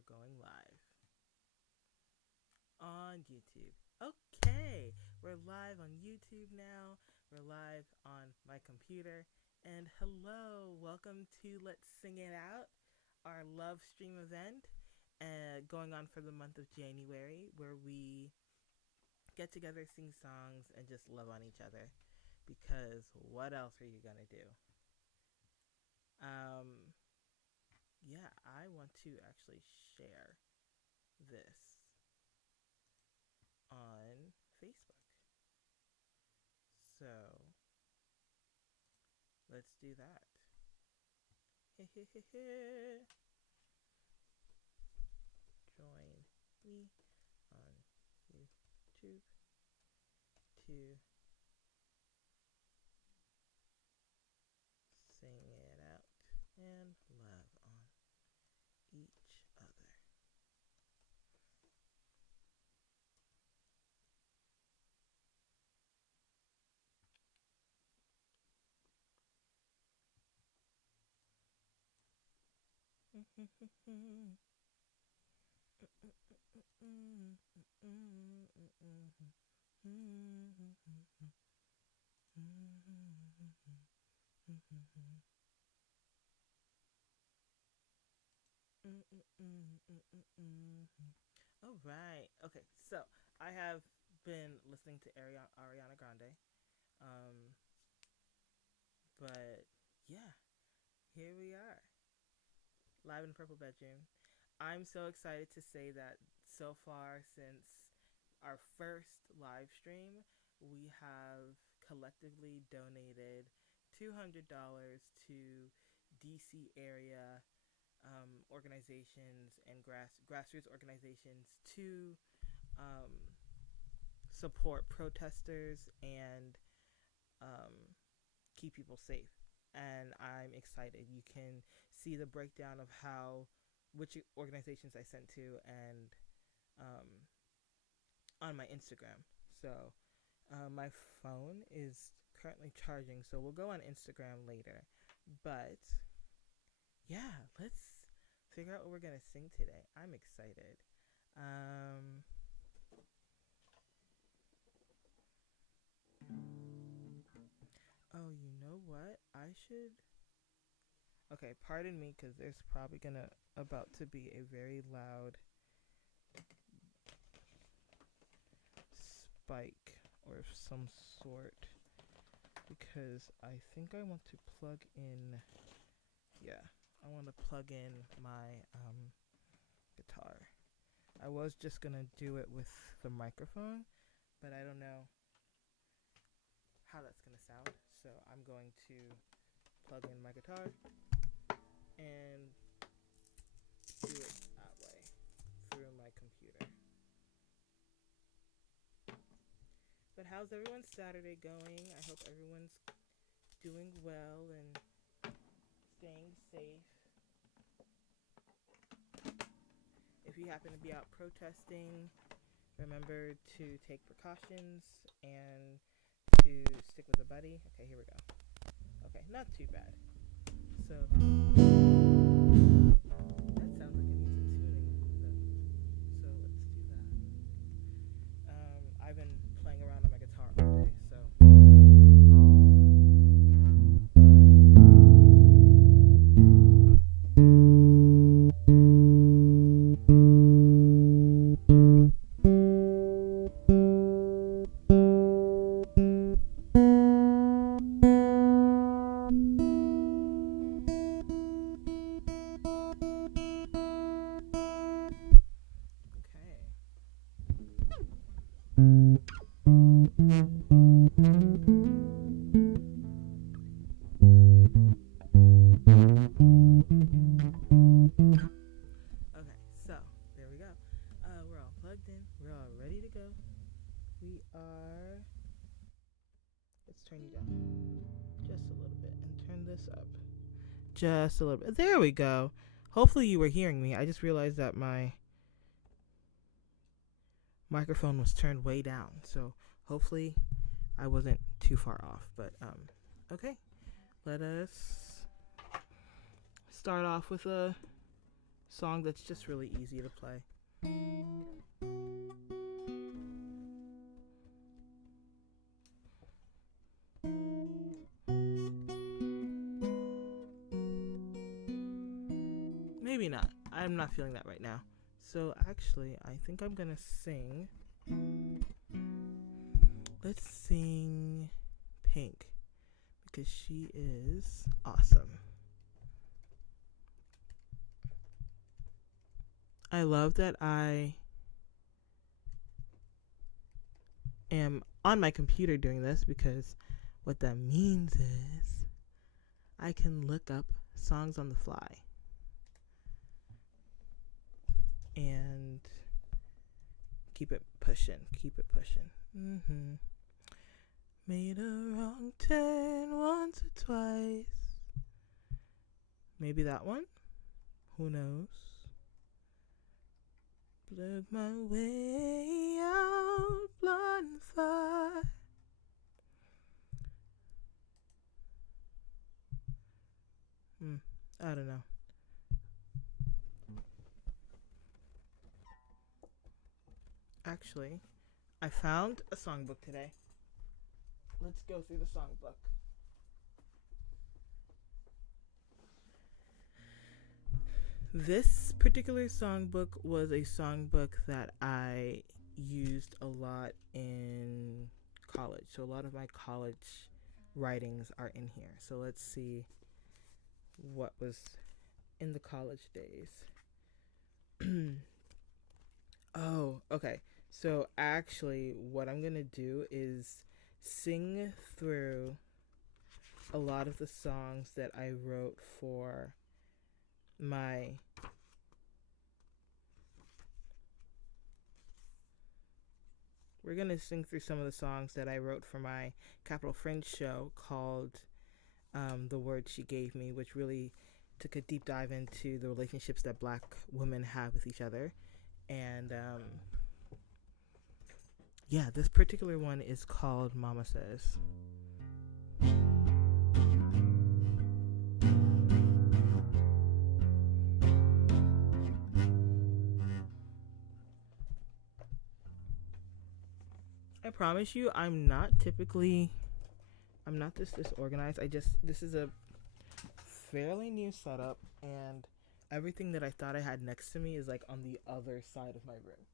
we're going live on YouTube. Okay, we're live on YouTube now. We're live on my computer. And hello, welcome to Let's Sing It Out, our love stream event going on for the month of January, where we get together, sing songs, and just love on each other. Because what else are you gonna do? Yeah, I want to actually share this on Facebook. So let's do that. Join me on YouTube to sing it out and love on each other. All right. Okay. So I have been listening to Ariana Grande. Um, but yeah, here we are, live in Purple Bedroom. I'm so excited to say that so far since our first live stream, we have collectively donated $200 to DC area organizations and grassroots organizations to support protesters and keep people safe. And I'm excited. You can see the breakdown of which organizations I sent to, and on my Instagram. So my phone is currently charging, so we'll go on Instagram later. But yeah, let's figure out what we're gonna sing today. I'm excited. Oh, you know what? Okay, pardon me, because there's probably about to be a very loud spike or some sort, because I think I want to plug in. Yeah, I want to plug in my guitar. I was just gonna do it with the microphone, but I don't know how that's gonna sound. So I'm going to plug in my guitar and do it that way through my computer. But how's everyone's Saturday going? I hope everyone's doing well and staying safe. If you happen to be out protesting, remember to take precautions and to stick with a buddy. Okay, here we go. Okay, not too bad. So that sounds like it needs a tuning though. So let's do that. I've been playing around on my guitar all day, so just a little bit. There we go. Hopefully you were hearing me. I just realized that my microphone was turned way down, so hopefully I wasn't too far off. But okay, let us start off with a song that's just really easy to play. Maybe not. I'm not feeling that right now. So actually, I think I'm gonna sing. Let's sing Pink, because she is awesome. I love that I am on my computer doing this, because what that means is I can look up songs on the fly and keep it pushing. Made a wrong turn once or twice. Maybe that one? Who knows? Blurred my way out, blood and fire. I don't know. Actually, I found a songbook today. Let's go through the songbook. This particular songbook was a songbook that I used a lot in college. So a lot of my college writings are in here. So let's see what was in the college days. Oh, okay. So actually, what I'm going to do is sing through a lot of the songs that I wrote for my we're going to sing through some of the songs that I wrote for my Capital Fringe show called The Words She Gave Me, which really took a deep dive into the relationships that Black women have with each other. And yeah, this particular one is called Mama Says. I promise you, I'm not this disorganized. This is a fairly new setup, and everything that I thought I had next to me is like on the other side of my room.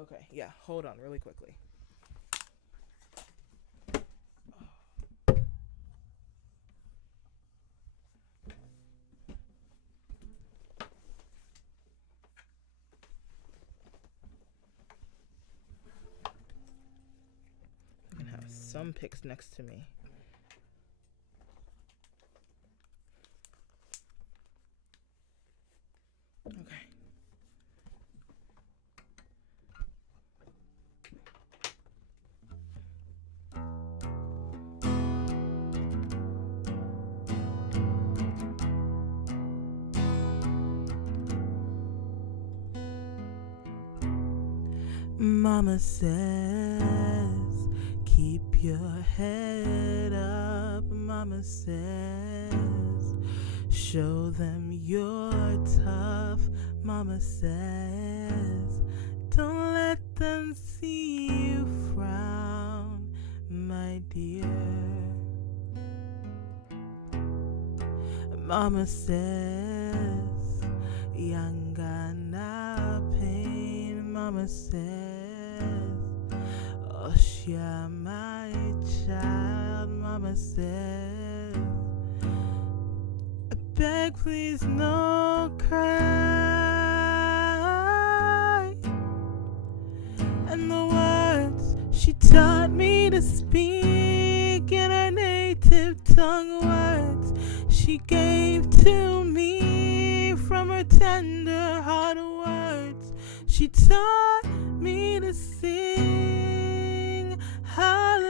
Okay, yeah, hold on really quickly. I can have some pics next to me. Okay. Mama says, keep your head up. Mama says, show them you're tough. Mama says, don't let them see you frown, my dear. Mama says, yanga na pain. Mama says, Oshia, my child. Mama says, I beg, please, no cry. And the words she taught me to speak in her native tongue, words she gave to me from her tender heart, words she taught me to sing hallelujah.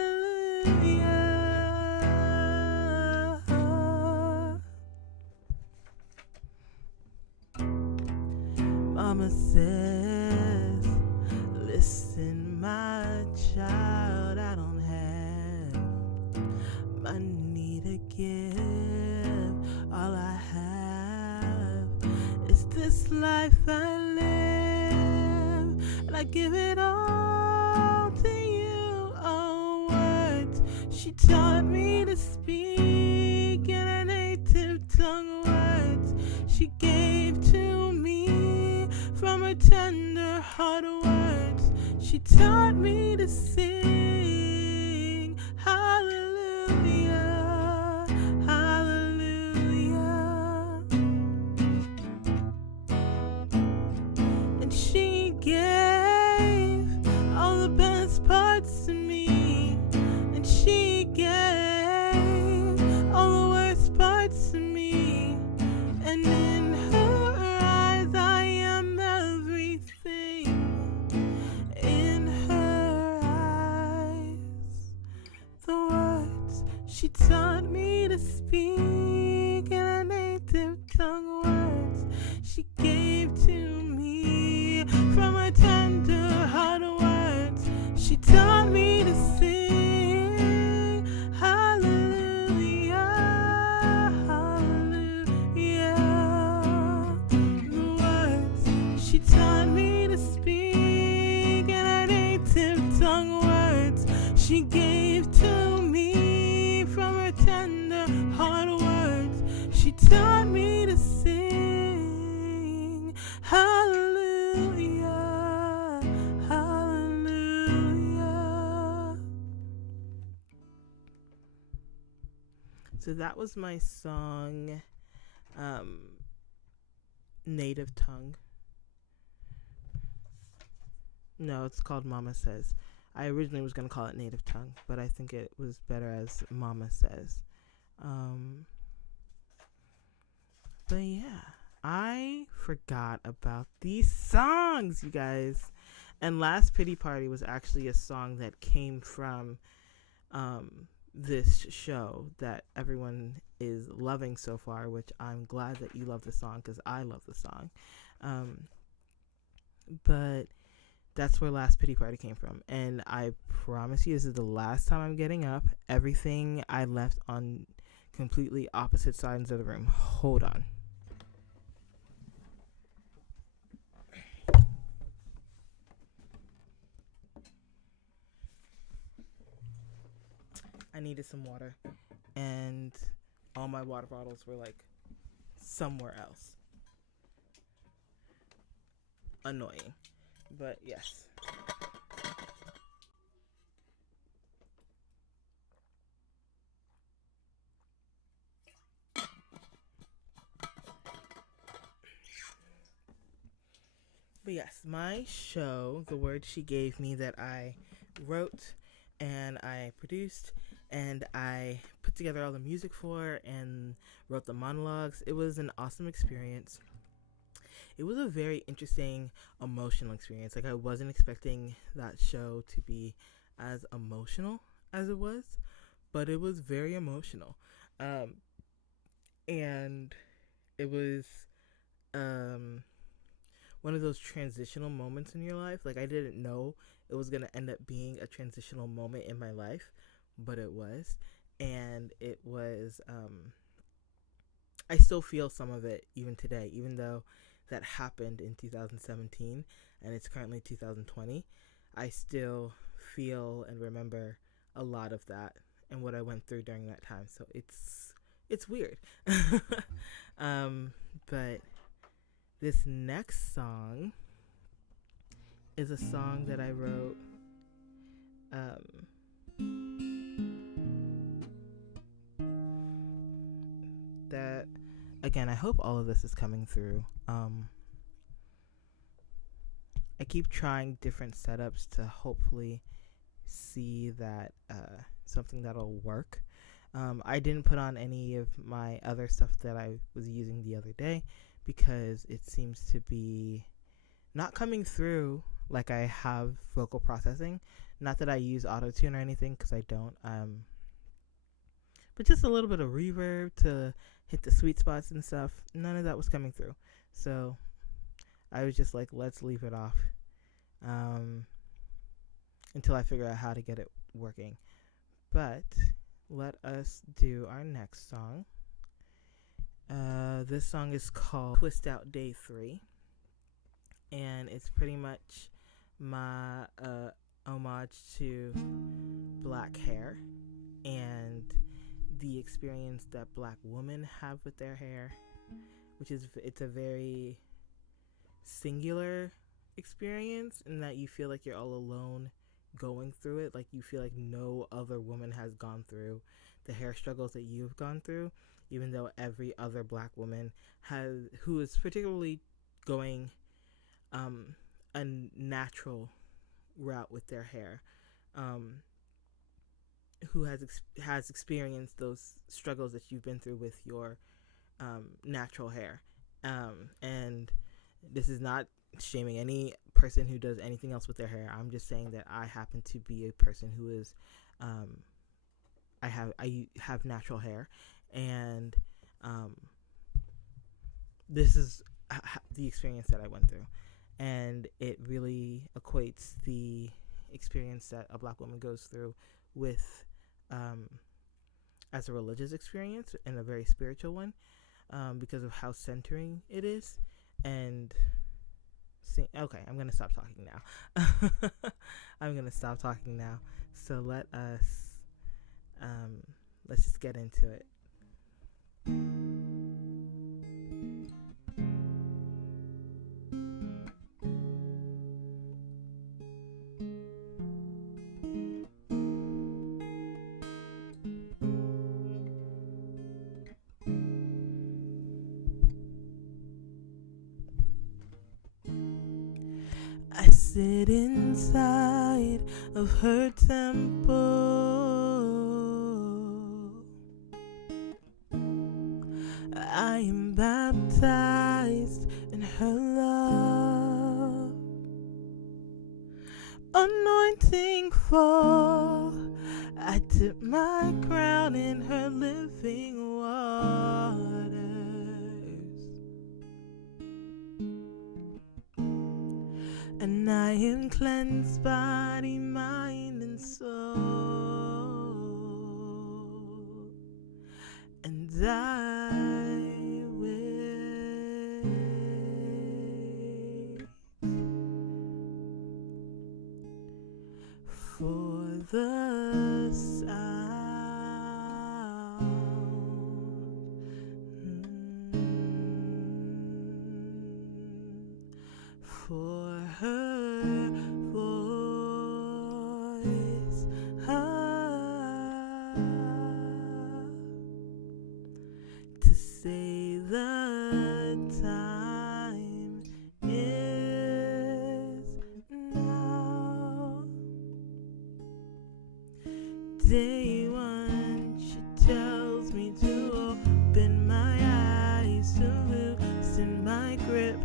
Mama says, listen, my child, I don't have money to give. All I have this life I live, and I give it all to you. Oh, words she taught me to speak in her native tongue. Words she gave to me from her tender heart. Words she taught me to sing. Hallelujah, hallelujah. And she gave all the best parts to me, and she gave all the worst parts to me. And in her eyes I am everything. In her eyes, the words she taught me to speak in her native tongue. Words she gave to me from her tender heart. Words she taught me to sing. Hallelujah, hallelujah. The words she taught me to speak in her native tongue. Words she gave to me from her tender heart. Words she taught me to sing. Hallelujah, hallelujah. So that was my song, Native Tongue. No, it's called Mama Says. I originally was going to call it Native Tongue, but I think it was better as Mama Says. But yeah, I forgot about these songs, you guys. And Last Pity Party was actually a song that came from this show that everyone is loving so far, which I'm glad that you love the song because I love the song. But that's where Last Pity Party came from. And I promise you, this is the last time I'm getting up. Everything I left on completely opposite sides of the room. Hold on. I needed some water, and all my water bottles were like somewhere else. Annoying, but yes. But yes, my show, The Word She Gave Me, that I wrote and I produced and I put together all the music for and wrote the monologues. It was an awesome experience. It was a very interesting, emotional experience. Like, I wasn't expecting that show to be as emotional as it was, but it was very emotional. And it was one of those transitional moments in your life. Like, I didn't know it was going to end up being a transitional moment in my life, but it was. And it was, I still feel some of it even today, even though that happened in 2017 and it's currently 2020. I still feel and remember a lot of that and what I went through during that time. So it's weird. But this next song is a song that I wrote that, again, I hope all of this is coming through. I keep trying different setups to hopefully see that something that'll work. I didn't put on any of my other stuff that I was using the other day because it seems to be not coming through like I have vocal processing. Not that I use auto-tune or anything, because I don't. But just a little bit of reverb to hit the sweet spots and stuff. None of that was coming through. So I was just like, let's leave it off until I figure out how to get it working. But let us do our next song. This song is called Twist Out Day 3, and it's pretty much my homage to black hair and the experience that black women have with their hair, which is, it's a very singular experience in that you feel like you're all alone going through it. Like, you feel like no other woman has gone through the hair struggles that you've gone through, even though every other black woman who is particularly going a natural route with their hair, who has experienced those struggles that you've been through with your natural hair. And this is not shaming any person who does anything else with their hair. I'm just saying that I happen to be a person who is I have natural hair, and this is the experience that I went through, and it really equates the experience that a black woman goes through with as a religious experience and a very spiritual one, because of how centering it is. And okay, I'm gonna stop talking now. I'm gonna stop talking now. So let's just get into it. I sit inside of her temple. I am baptized in her love. Anointing fall. I dip my crown in her living waters. And I am cleansed body, mind, and soul. And I wait for the sound, for her voice, to say the time is now. Day one, she tells me to open my eyes, to loosen my grip,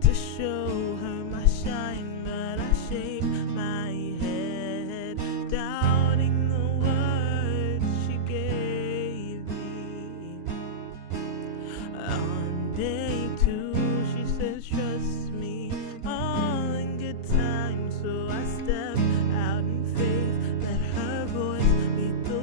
to show her my shine, but I shake my head, doubting the words she gave me. On day two, she says, trust me, all in good time. So I step out in faith, let her voice lead the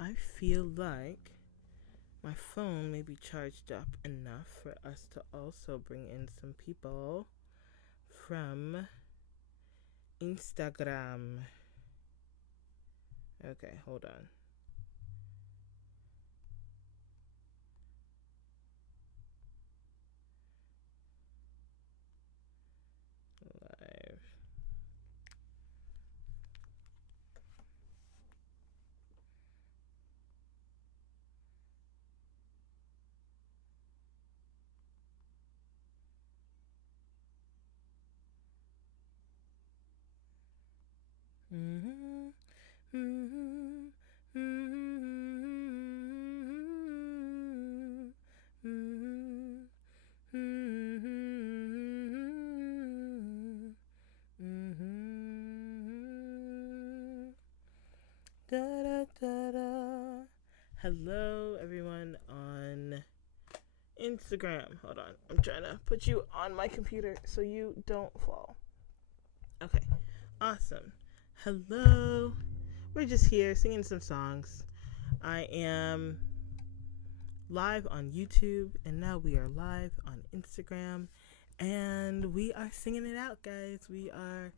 I feel like my phone may be charged up enough for us to also bring in some people from Instagram. Okay, hold on. Live. Mm-hmm. Mm-hmm. Mm-hmm. Mm-hmm. Mm-hmm. Mm-hmm. Da da da da. Hello, everyone on Instagram. Hold on. I'm trying to put you on my computer so you don't fall. Okay. Awesome. Hello. We're just here singing some songs. I am live on YouTube, and now we are live on Instagram, and we are singing it out, guys. We are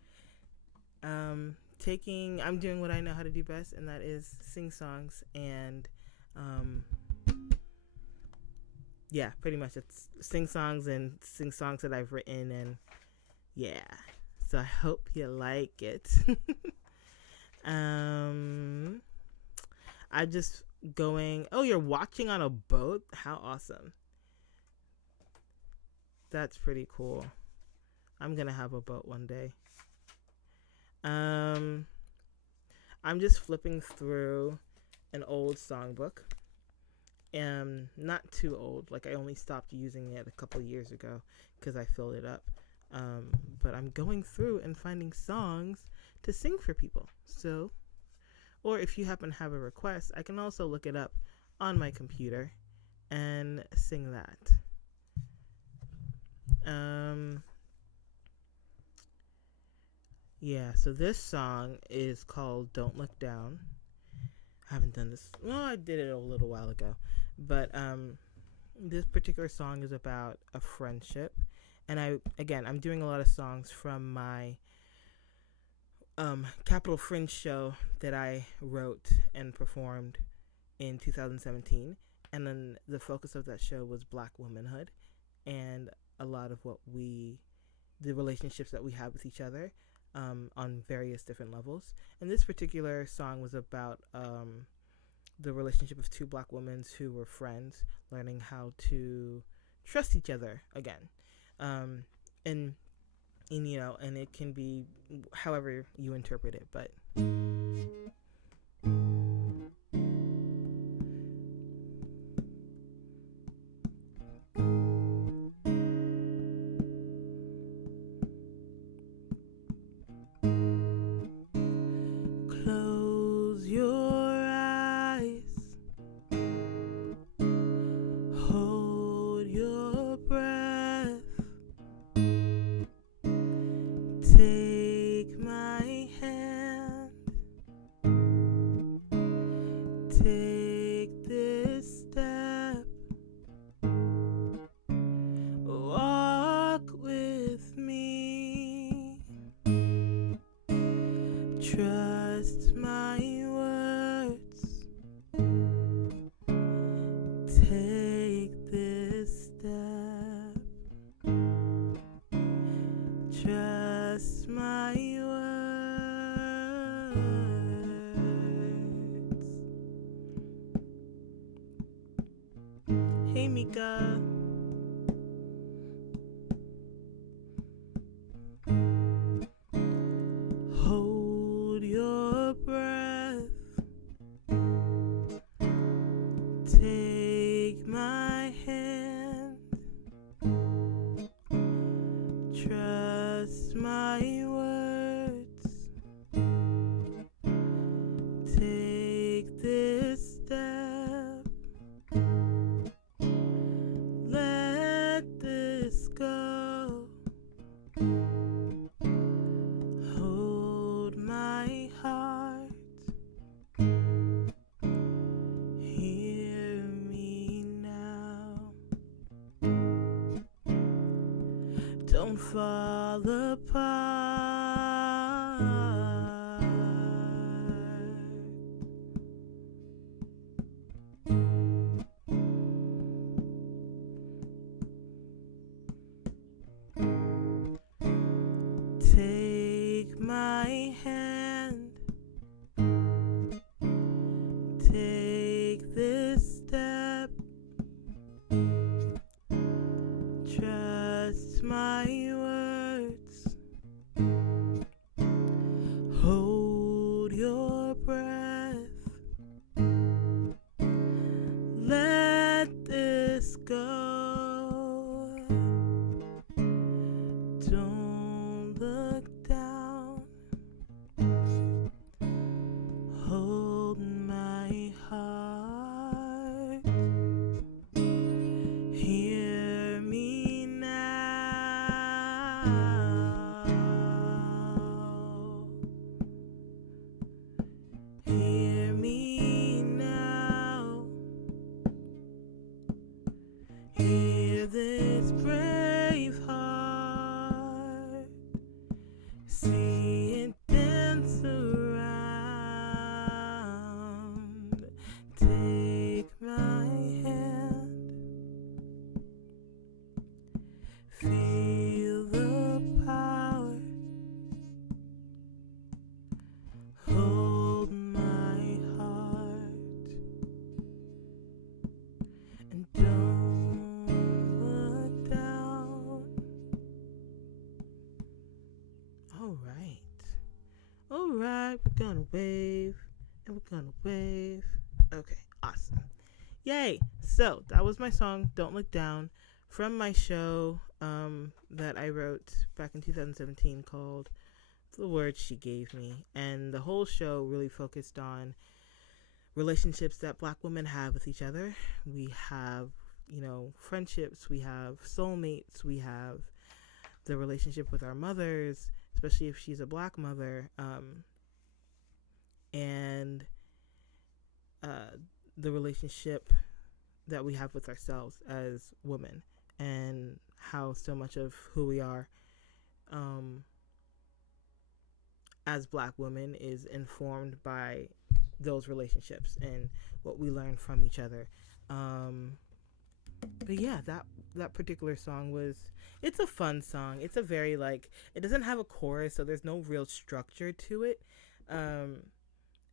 I'm doing what I know how to do best, and that is sing songs, and yeah, pretty much it's sing songs and sing songs that I've written, and yeah, so I hope you like it. I'm just going, oh, you're watching on a boat? How awesome. That's pretty cool. I'm gonna have a boat one day. I'm just flipping through an old songbook. Not too old. Like, I only stopped using it a couple years ago because I filled it up. But I'm going through and finding songs to sing for people. So, or if you happen to have a request, I can also look it up on my computer and sing that. Yeah, so this song is called Don't Look Down. I haven't done this. Well, I did it a little while ago. But this particular song is about a friendship. And I'm doing a lot of songs from my Capital Fringe show that I wrote and performed in 2017. And then the focus of that show was Black womanhood and a lot of the relationships that we have with each other on various different levels. And this particular song was about the relationship of two Black women who were friends, learning how to trust each other again. And it can be however you interpret it, but close your eyes, hold your breath, take my hand, take this step, walk with me, trust my words, take this step, trust my words. Hey Mika. Hold your breath, take my hand, trust my words, take this step, fall apart. Take my hand, take this step, trust my words, hold your breath, let this go, don't look down, hold my heart, hear me now, hear me now, hear this brave heart, see it dance around, take my hand, feel the power, hold my heart, and don't look down. Alright, we're gonna wave, and we're gonna wave. Okay, awesome. Yay! So, that was my song, Don't Look Down, from my show that I wrote back in 2017 called The Words She Gave Me. And the whole show really focused on relationships that Black women have with each other. We have, friendships, we have soulmates, we have the relationship with our mothers, especially if she's a Black mother, and the relationship that we have with ourselves as women, and how so much of who we are as Black women is informed by those relationships and what we learn from each other. But yeah, that particular song it's a fun song. It's a very, it doesn't have a chorus, so there's no real structure to it.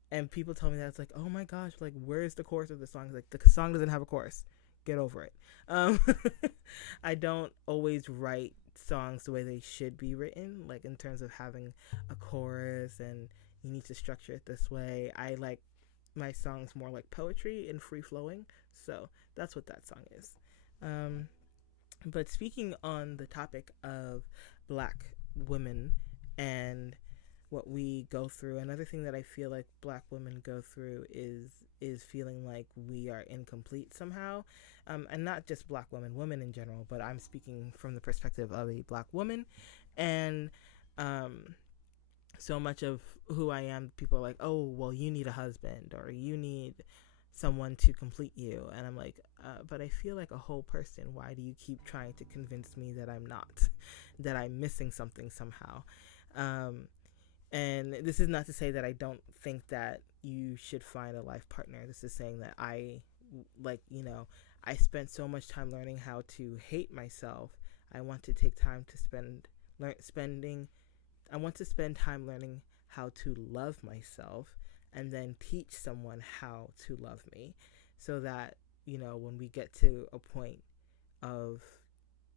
And people tell me that, it's like, oh my gosh, where's the chorus of the song? It's like, the song doesn't have a chorus. Get over it. I don't always write songs the way they should be written, in terms of having a chorus and you need to structure it this way. I like my songs more like poetry and free flowing, so that's what that song is. But speaking on the topic of Black women and what we go through, another thing that I feel like Black women go through is feeling like we are incomplete somehow, and not just Black women in general, but I'm speaking from the perspective of a Black woman. And so much of who I am, people are like, oh, well, you need a husband, or you need someone to complete you. And I'm like, but I feel like a whole person. Why do you keep trying to convince me that I'm not, that I'm missing something somehow? And this is not to say that I don't think that you should find a life partner. This is saying that I spent so much time learning how to hate myself. I want to take time to spend time learning how to love myself, and then teach someone how to love me, so that, when we get to a point of,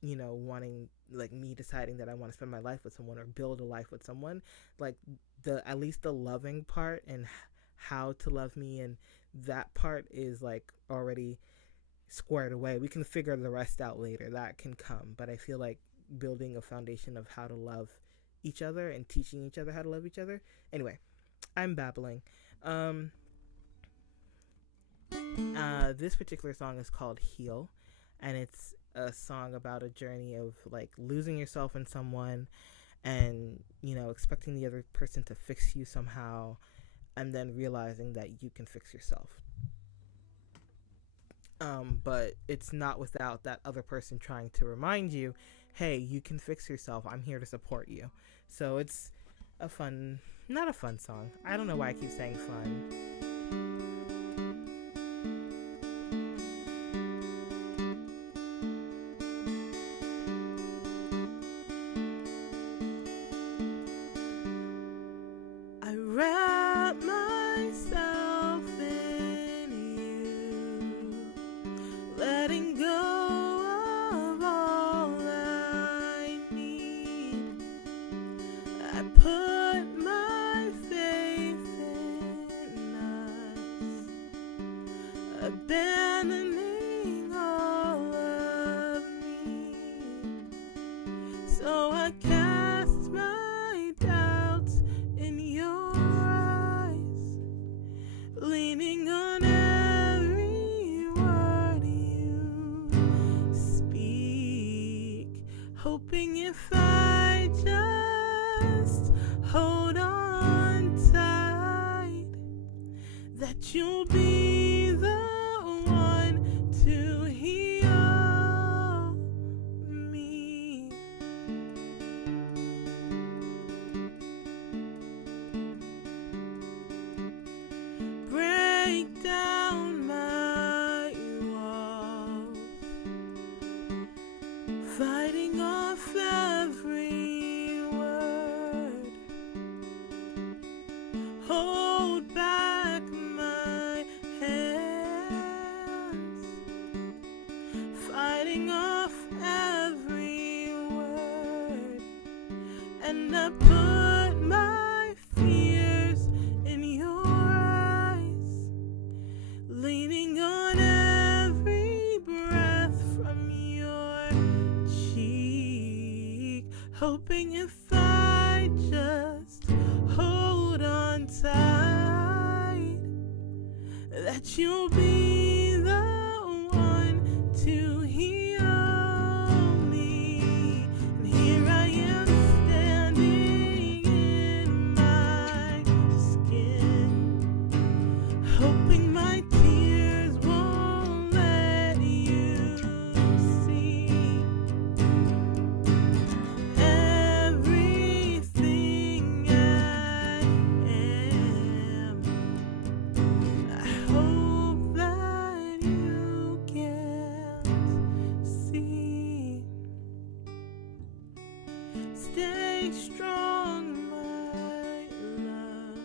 wanting, me deciding that I want to spend my life with someone or build a life with someone, at least the loving part and how to love me, and that part is already squared away. We can figure the rest out later. That can come. But I feel like building a foundation of how to love each other and teaching each other how to love each other. Anyway, I'm babbling. This particular song is called Heal, and it's a song about a journey of losing yourself in someone, and expecting the other person to fix you somehow, and then realizing that you can fix yourself. But it's not without that other person trying to remind you hey, you can fix yourself. I'm here to support you. So it's a fun, not a fun song. I don't know why I keep saying fun. I wrap myself in you, letting go of all I need. I put my faith in us, abandoning all of me. So I cast my doubts in your eyes, leaning on every word you speak, hoping if I just hold on tight, that you'll be the one to heal me. Break down my walls, fighting off every word. Hold back my hands, fighting off every word. And I put my fears in your eyes, leaning on every breath from your cheek, hoping if I just hold on tight, that you'll be the one to heal me. And here I am standing in my skin, hoping my tears won't let you see everything I am. I hope that you can't see. Stay strong, my love,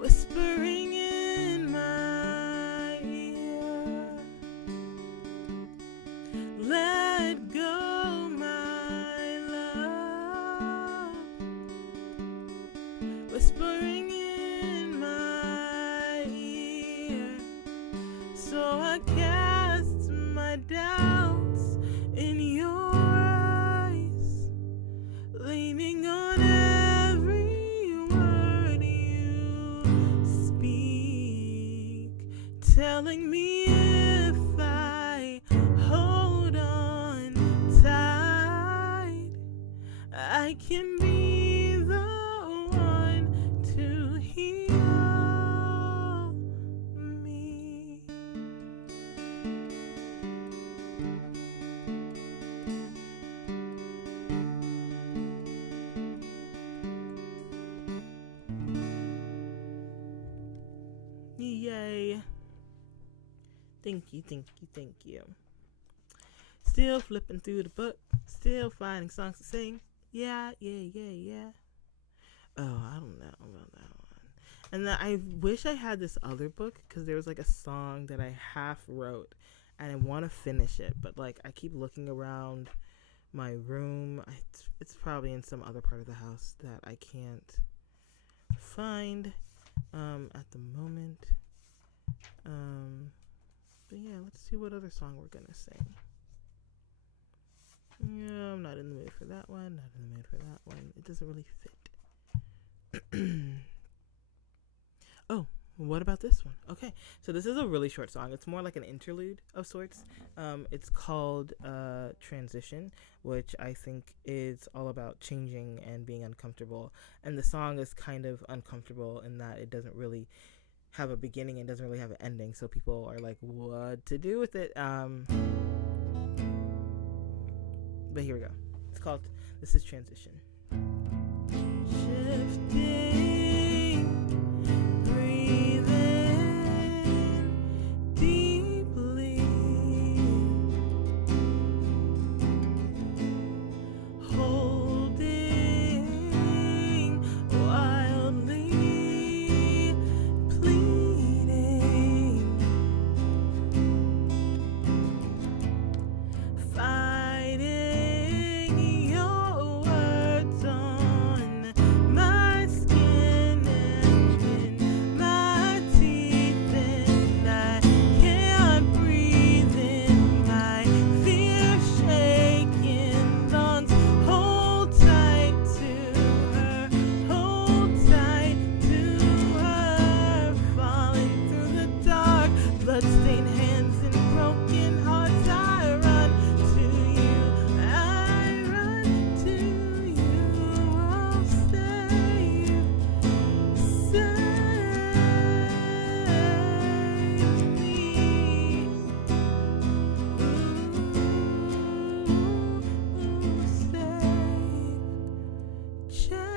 whispering in my ear. Let go, my love, whispering in my ear. So I cast my doubts in your eyes, leaning on every word you speak, telling me if I hold on tight, I can be the one to heal me. Yay. Thank you, thank you, thank you. Still flipping through the book, still finding songs to sing. Yeah. Oh, I don't know about that one. And then I wish I had this other book, because there was like a song that I half wrote and I want to finish it, but like I keep looking around my room. It's probably in some other part of the house that I can't find at the moment. But yeah, let's see what other song we're gonna sing. Yeah, I'm not in the mood for that one. Not in the mood for that one. It doesn't really fit. Oh, what about this one? Okay, so this is a really short song. It's more like an interlude of sorts. It's called Transition, which I think is all about changing and being uncomfortable. And the song is kind of uncomfortable in that it doesn't really have a beginning and doesn't really have an ending. So people are like, what to do with it? But here we go. It's called, this is Transition. Shifting, breathing deeply, holding wildly, pleading, fighting your words on my skin and in my teeth, and I can't breathe in my fear shaking lungs. Hold tight to her, hold tight to her, falling through the dark, bloodstained hands and broken hearts. I run to you, I run to you. Oh, save me. Change me.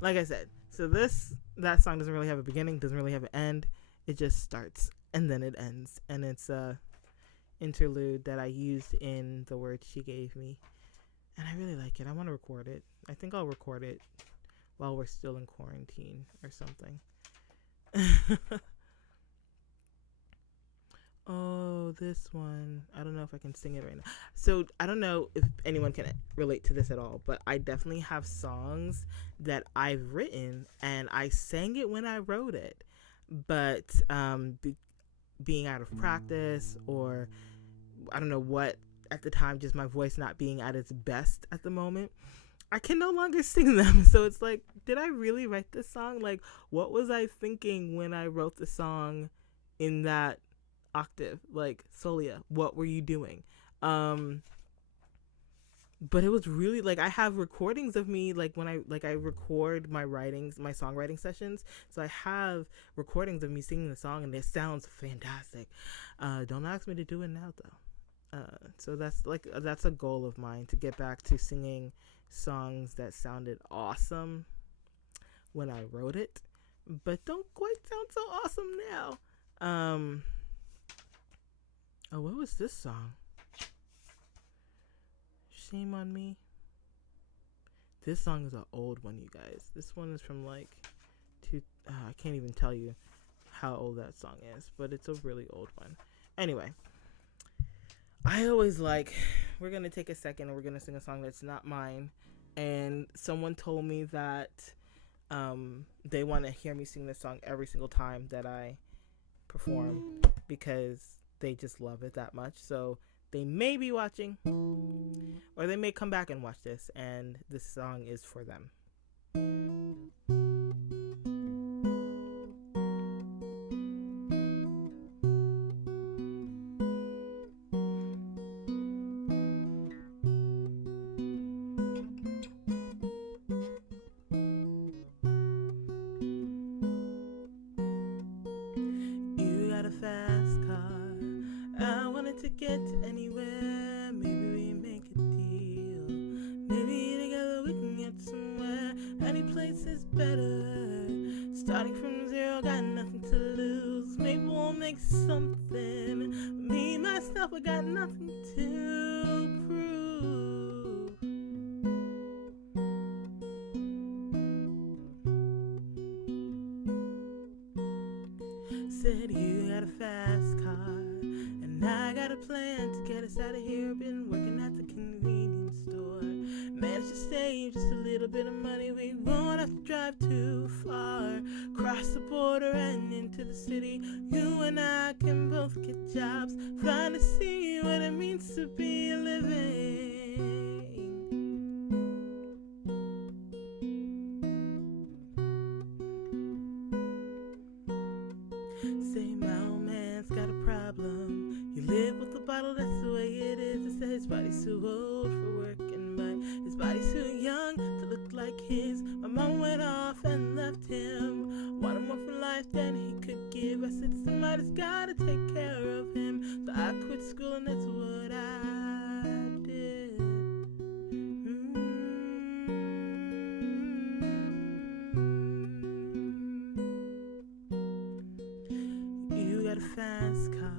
Like I said, so that song doesn't really have a beginning, doesn't really have an end. It just starts and then it ends, and it's a interlude that I used in the words she gave me, and I really like it. I want to record it. I think I'll record it while we're still in quarantine or something. Oh, this one. I don't know if I can sing it right now. So I don't know if anyone can relate to this at all, but I definitely have songs that I've written and I sang it when I wrote it. But being out of practice, or I don't know what, at the time, just my voice not being at its best at the moment, I can no longer sing them. So it's like, did I really write this song? Like, what was I thinking when I wrote the song in that octave? Like, Solia, what were you doing? But it was really, like, I have recordings of me, like, when I record my songwriting sessions. So I have recordings of me singing the song, and it sounds fantastic. Don't ask me to do it now, though. So that's a goal of mine, to get back to singing songs that sounded awesome when I wrote it, but don't quite sound so awesome now. Oh, what was this song? Shame on Me. This song is an old one, you guys. This one is from I can't even tell you how old that song is, but it's a really old one. Anyway, I always we're going to take a second and we're going to sing a song that's not mine. And someone told me that they want to hear me sing this song every single time that I perform, because they just love it that much. So they may be watching, or they may come back and watch this, and this song is for them. You got a fast car, I wanted to get to anywhere. Maybe we make a deal. Maybe together we can get somewhere. Any place is better. Starting from zero, got nothing to lose. Maybe we'll make something. Me, myself, I got nothing to prove. Said you got a fast car, and I got a plan to get us out of here. Been working at the convenience store, managed to save just a little bit of money. We won't have to drive too far, cross the border and into the city. You and I can both get jobs, find to see what it means to be living. Say my old man's got a problem. He live with the bottle, that's the way it is. They say his body's too old for working, but his body's too young to look like his. My mom went off and left him. Wanted more for life than he could give. I said somebody's gotta take care of him. So I quit school and that's what I did. You got a fast car.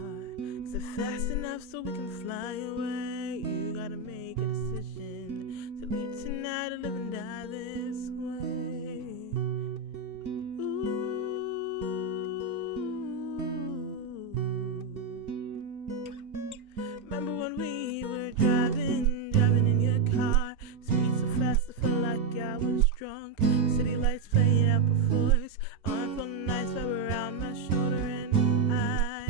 Is it fast enough so we can fly away? You gotta make a decision to leave tonight or live and die this way. Remember when we were driving in your car? Speed so fast I felt like I was drunk. City lights playing out before us. Arm felt nice wrap around my shoulder, and I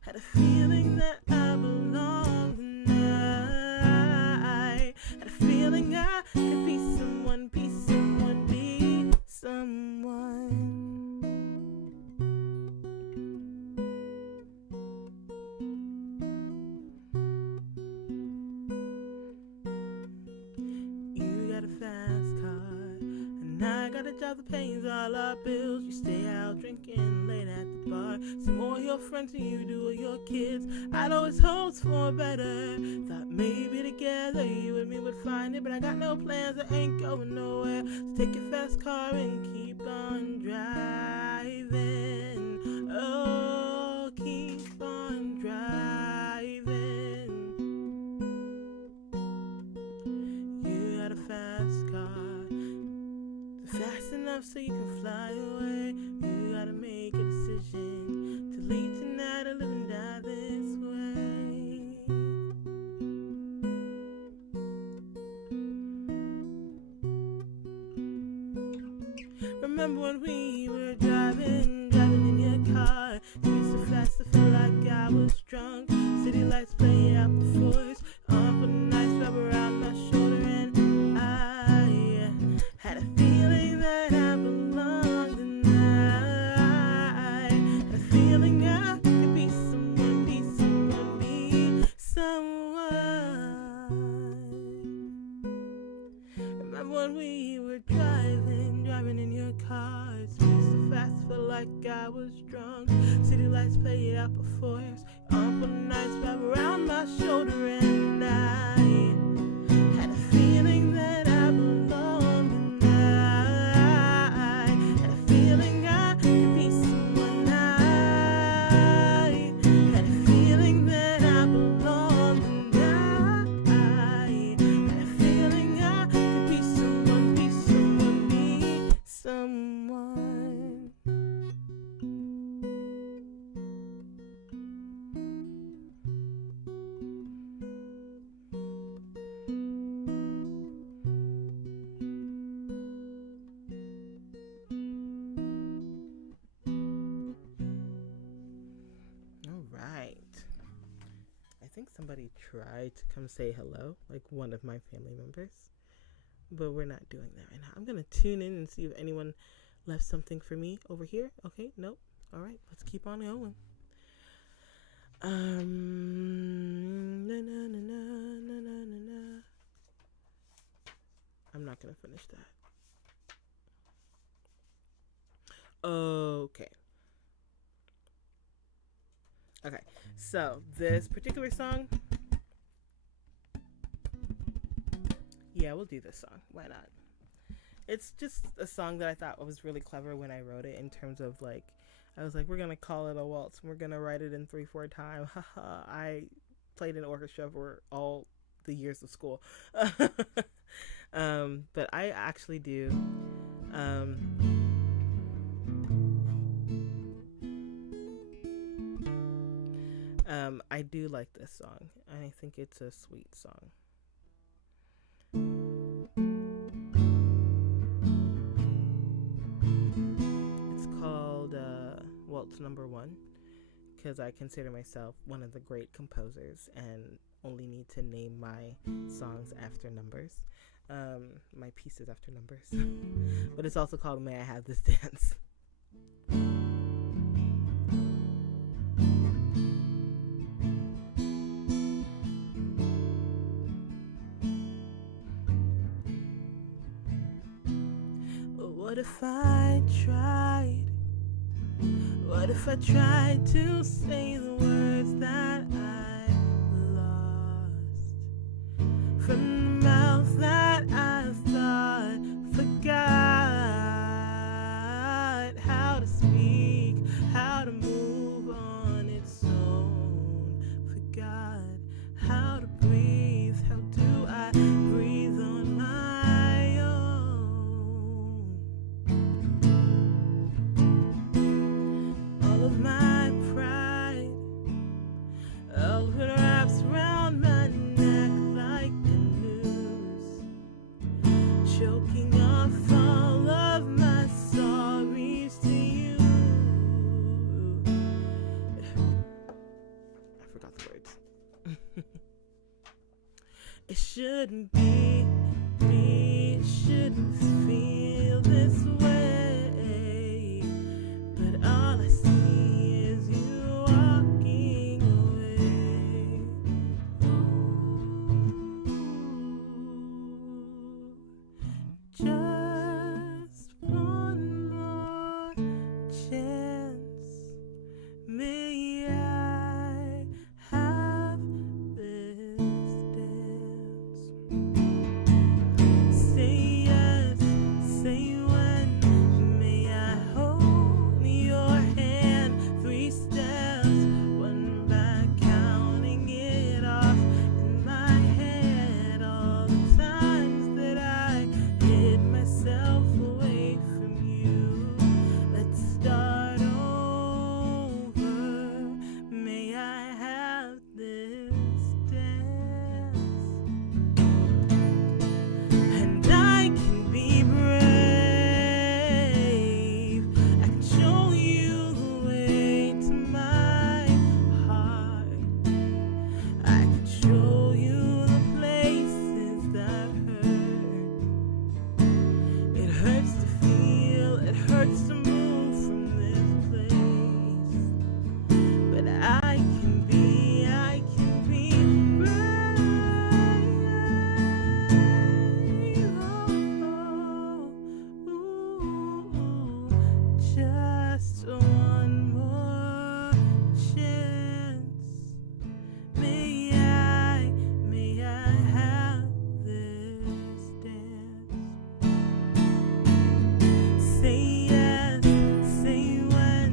had a feeling that I belonged, and I had a feeling I could be someone, be someone, be someone. You got a fast car, and I gotta job that pays all our bills. You stay out drinking late at the bar. See more of your friends than you do of your kids. I'd always hoped for better. Thought maybe together you and me would find it, but I got no plans, I ain't going nowhere. So take your fast car and keep on driving. Oh, keep on driving. You got a fast car, fast enough so you can fly away. You gotta make a decision to leave tonight or live and die this way. Remember when we were driving in your car? Speed so fast I felt like I was drunk. City lights playing out before us. Arm for the nice wrap around my shoulder, and I had a feeling that I belonged, and I had a feeling I could be someone, be someone, be someone. Remember when we were driving in your car? Speed so fast I felt like I was drunk. City lights played out before us. Arm for the nights wrap around my shoulder, and I had a feeling that I belonged, and I had a feeling I could be someone. I had a feeling that I belonged, and I had a feeling I could be someone, be someone, be someone. All right. I think somebody tried to come say hello, like one of my family members, but we're not doing that right now. I'm gonna tune in and see if anyone left something for me over here. Okay, nope. All right, let's keep on going. Na, na, na, na, na, na, na, na. I'm not gonna finish that. Okay. Okay, so this particular song, yeah, we'll do this song. Why not? It's just a song that I thought was really clever when I wrote it, in terms of like, I was like, we're gonna call it a waltz and we're gonna write it in 3/4 time. Haha. I played in orchestra for all the years of school. But I actually do. I do like this song. I think it's a sweet song. It's called Waltz Number 1, because I consider myself one of the great composers and only need to name my songs after numbers, my pieces after numbers. But it's also called May I Have This Dance. if I tried? What if I tried to say the words that I lost from the mouth that I thought forgot how to speak, how to move on its own, forgot how to breathe, how do I breathe on my own? All of my pride, all of it wraps around my neck like the noose, choking off all of my sorries to you. I forgot the words. It shouldn't be me, it shouldn't feel this way, but all I see is you walking away. Just one more chance, may I have this dance? Say yes, say when, may I hold your hand? 3 steps, one back, counting it off in my head. All the times that I hid myself away from you. Let's start over. May I have this dance? And I can be brave. I can show you the way to my heart. I can show you the places that hurt. It hurts to feel, it hurts to move from this place. But I can be brave. Just one more chance. May I have this dance? Say yes, say when,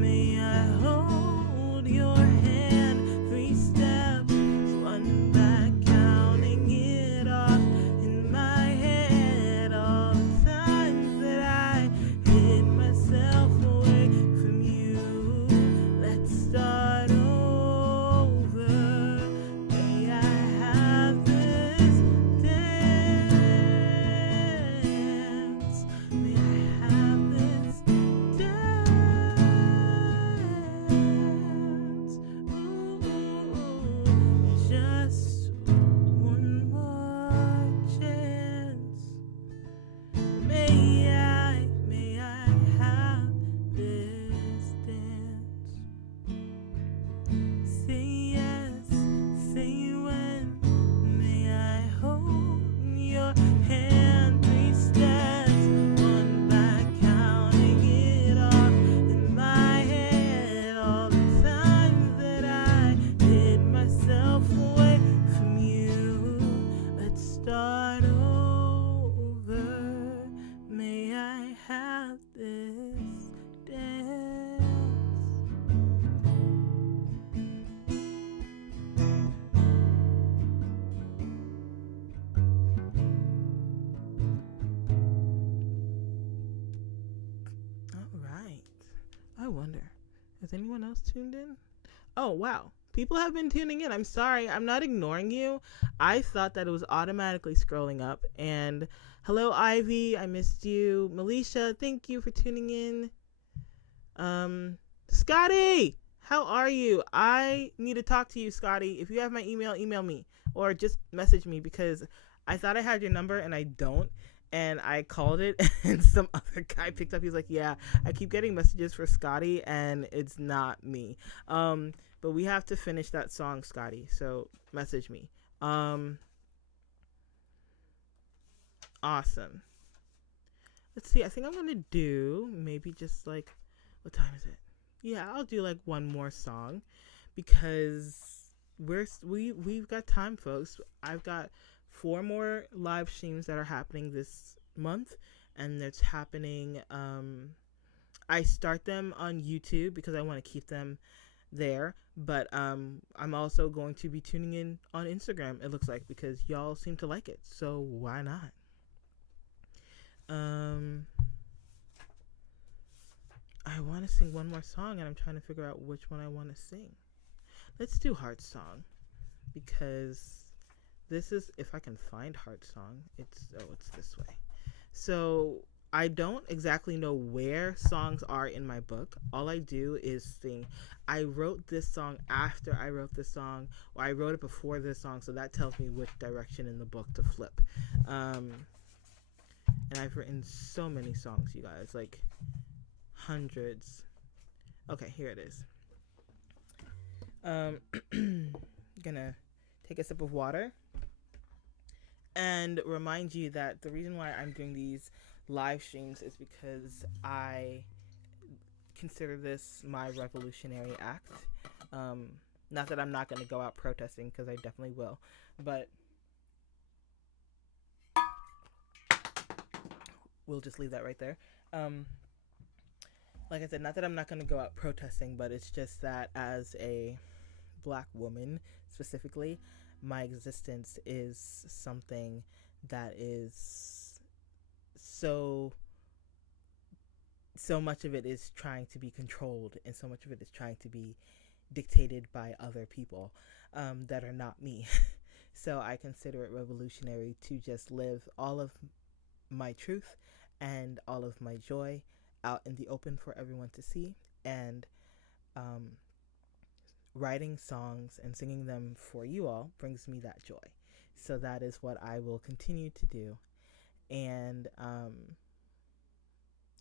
may I hold your hand? 3 steps, one back, counting it off in my head. All the times that I hid myself away from you. Let's start over. May I have this dance? May I have this dance? Ooh, just one more chance. May I have this dance? Say yes, say when, may I hold your hand? 3 steps, one back, counting it off in my head. All the times that I hid myself away from you. Let's start over. May I have this dance? All right. I wonder, has anyone else tuned in? Oh, wow. People have been tuning in. I'm sorry. I'm not ignoring you. I thought that it was automatically scrolling up. And hello, Ivy. I missed you. Melisha, thank you for tuning in. Scotty, how are you? I need to talk to you, Scotty. If you have my email, email me or just message me because I thought I had your number and I don't. And I called it and some other guy picked up. He's like, yeah, I keep getting messages for Scotty and it's not me. But we have to finish that song, Scotty. So message me. Awesome. let's see. I think I'm gonna do maybe just like, what time is it? Yeah, I'll do like one more song because we've got time, folks. I've got 4 more live streams that are happening this month, and it's happening. I start them on YouTube because I want to keep them there, but I'm also going to be tuning in on Instagram. It looks like, because y'all seem to like it, so why not? I want to sing one more song, and I'm trying to figure out which one I want to sing. Let's do Heart Song, because this is, if I can find Heart Song, it's this way. So I don't exactly know where songs are in my book. All I do is sing. I wrote this song after I wrote this song, or I wrote it before this song, so that tells me which direction in the book to flip. And I've written so many songs, you guys, like hundreds. Okay, here it is. Gonna take a sip of water and remind you that the reason why I'm doing these live streams is because I consider this my revolutionary act. Not that I'm not going to go out protesting, because I definitely will, but we'll just leave that right there. Like I said, not that I'm not going to go out protesting, but it's just that as a Black woman specifically, my existence is something that is so much of it is trying to be controlled, and so much of it is trying to be dictated by other people that are not me. So I consider it revolutionary to just live all of my truth and all of my joy out in the open for everyone to see, and writing songs and singing them for you all brings me that joy. So that is what I will continue to do, and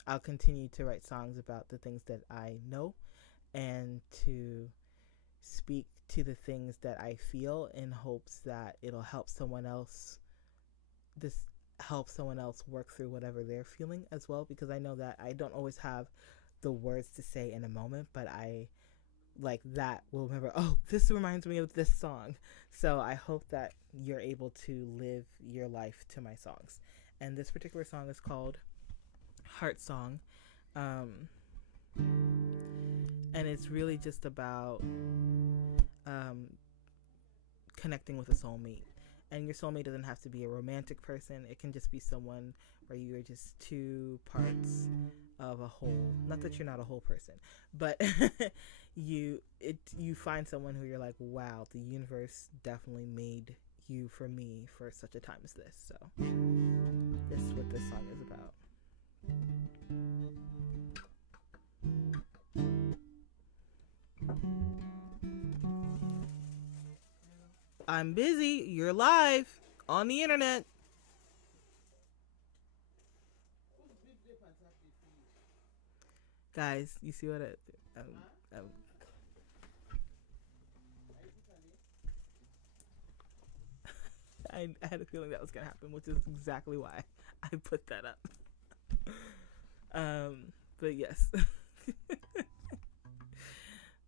I'll continue to write songs about the things that I know, and to speak to the things that I feel, in hopes that it'll help someone else. This helps someone else work through whatever they're feeling as well, because I know that I don't always have the words to say in a moment, but I like that will remember, oh, this reminds me of this song. So I hope that you're able to live your life to my songs. And this particular song is called Heart Song. And it's really just about connecting with a soulmate. And your soulmate doesn't have to be a romantic person. It can just be someone where you are just two parts of a whole. Not that you're not a whole person, but you find someone who you're like, wow, the universe definitely made you for me for such a time as this. So this is what this song is about. I'm busy. You're live on the internet. Guys, you see what I had a feeling that was gonna happen, which is exactly why I put that up. But yes,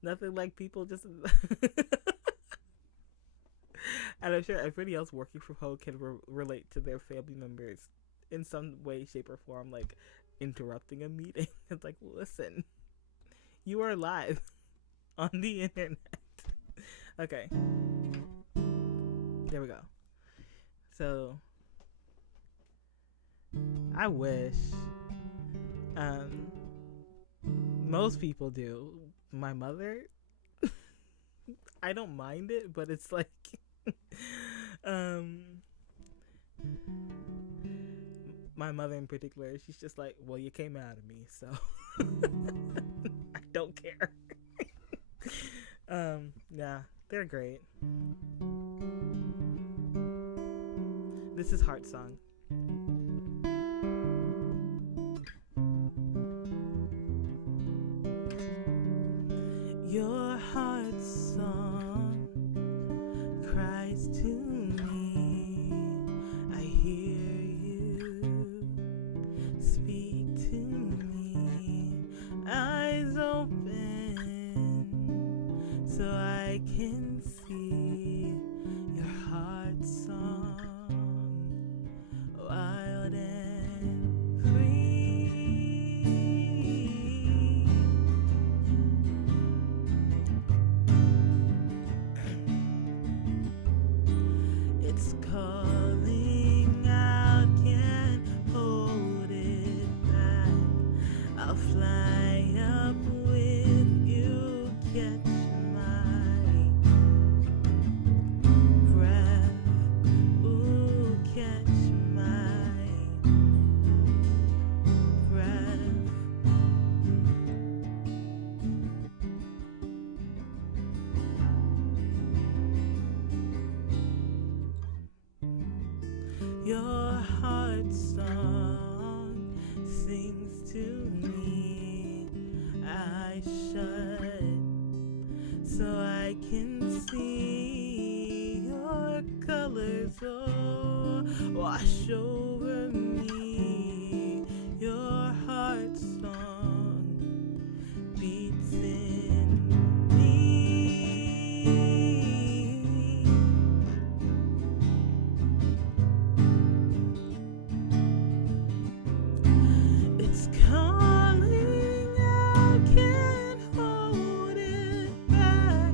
nothing like people just. And I'm sure everybody else working from home can relate to their family members in some way, shape, or form, like interrupting a meeting. It's like, listen, you are live on the internet. Okay. There we go. So, I wish most people do. My mother, I don't mind it, but it's like my mother in particular, she's just like, well, you came out of me, so I don't care. Yeah, they're great. This is Heart Song. Your heart song cries to me. I hear you speak. so I can see your heart song, wild and free. It's calling out, can't hold it back. I'll fly up with you, catch my breath, ooh, catch my breath. Your heart song sings to me. I shut so I can see your colors, oh, wash over me. Your heart song beats in me. It's calling out, can't hold it back.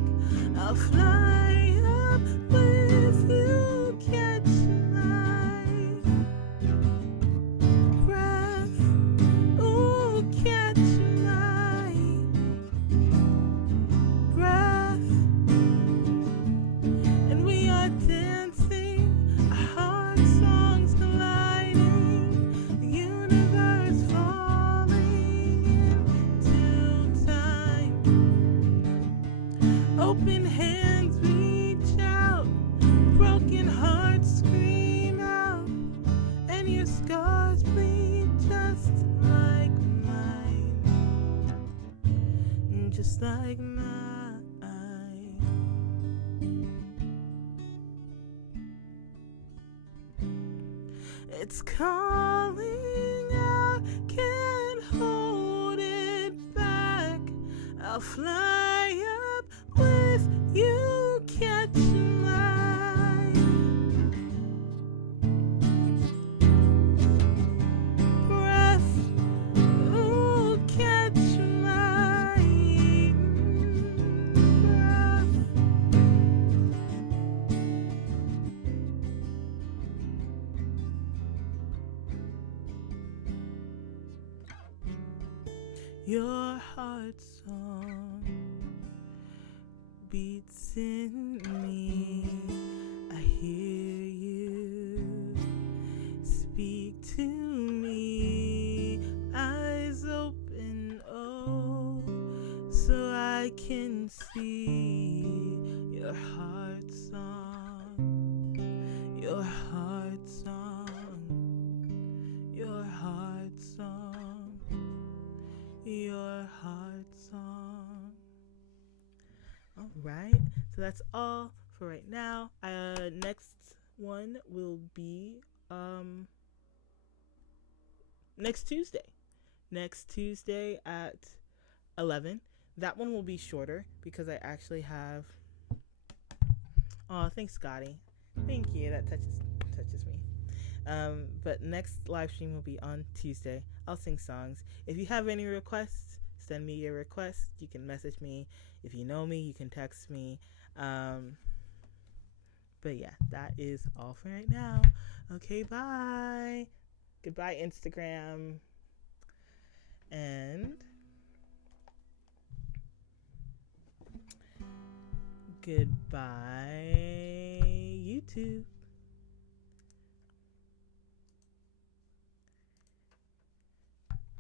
I'll fly up with you, catch my breath, ooh, catch my breath. And we are dancing, our heart songs colliding, the universe falling into time. Open hands reach out, broken hearts scream out, and your scars bleed just like mine, just like mine. It's calling out, can't hold it back. I'll fly up with you, catch my breath, ooh, catch my breath. Your heart song beats in me. I hear you speak to me. Eyes open, oh, so I can see your heart song, your heart song, your heart song, your heart song. All right, so that's all for right now. Next one will be next Tuesday at 11. That one will be shorter because I actually have. Oh, thanks, Scotty. Thank you. That touches me. But next live stream will be on Tuesday. I'll sing songs. If you have any requests, send me your request. You can message me. If you know me, you can text me. But yeah, that is all for right now. Okay, bye. Goodbye, Instagram. And goodbye, YouTube.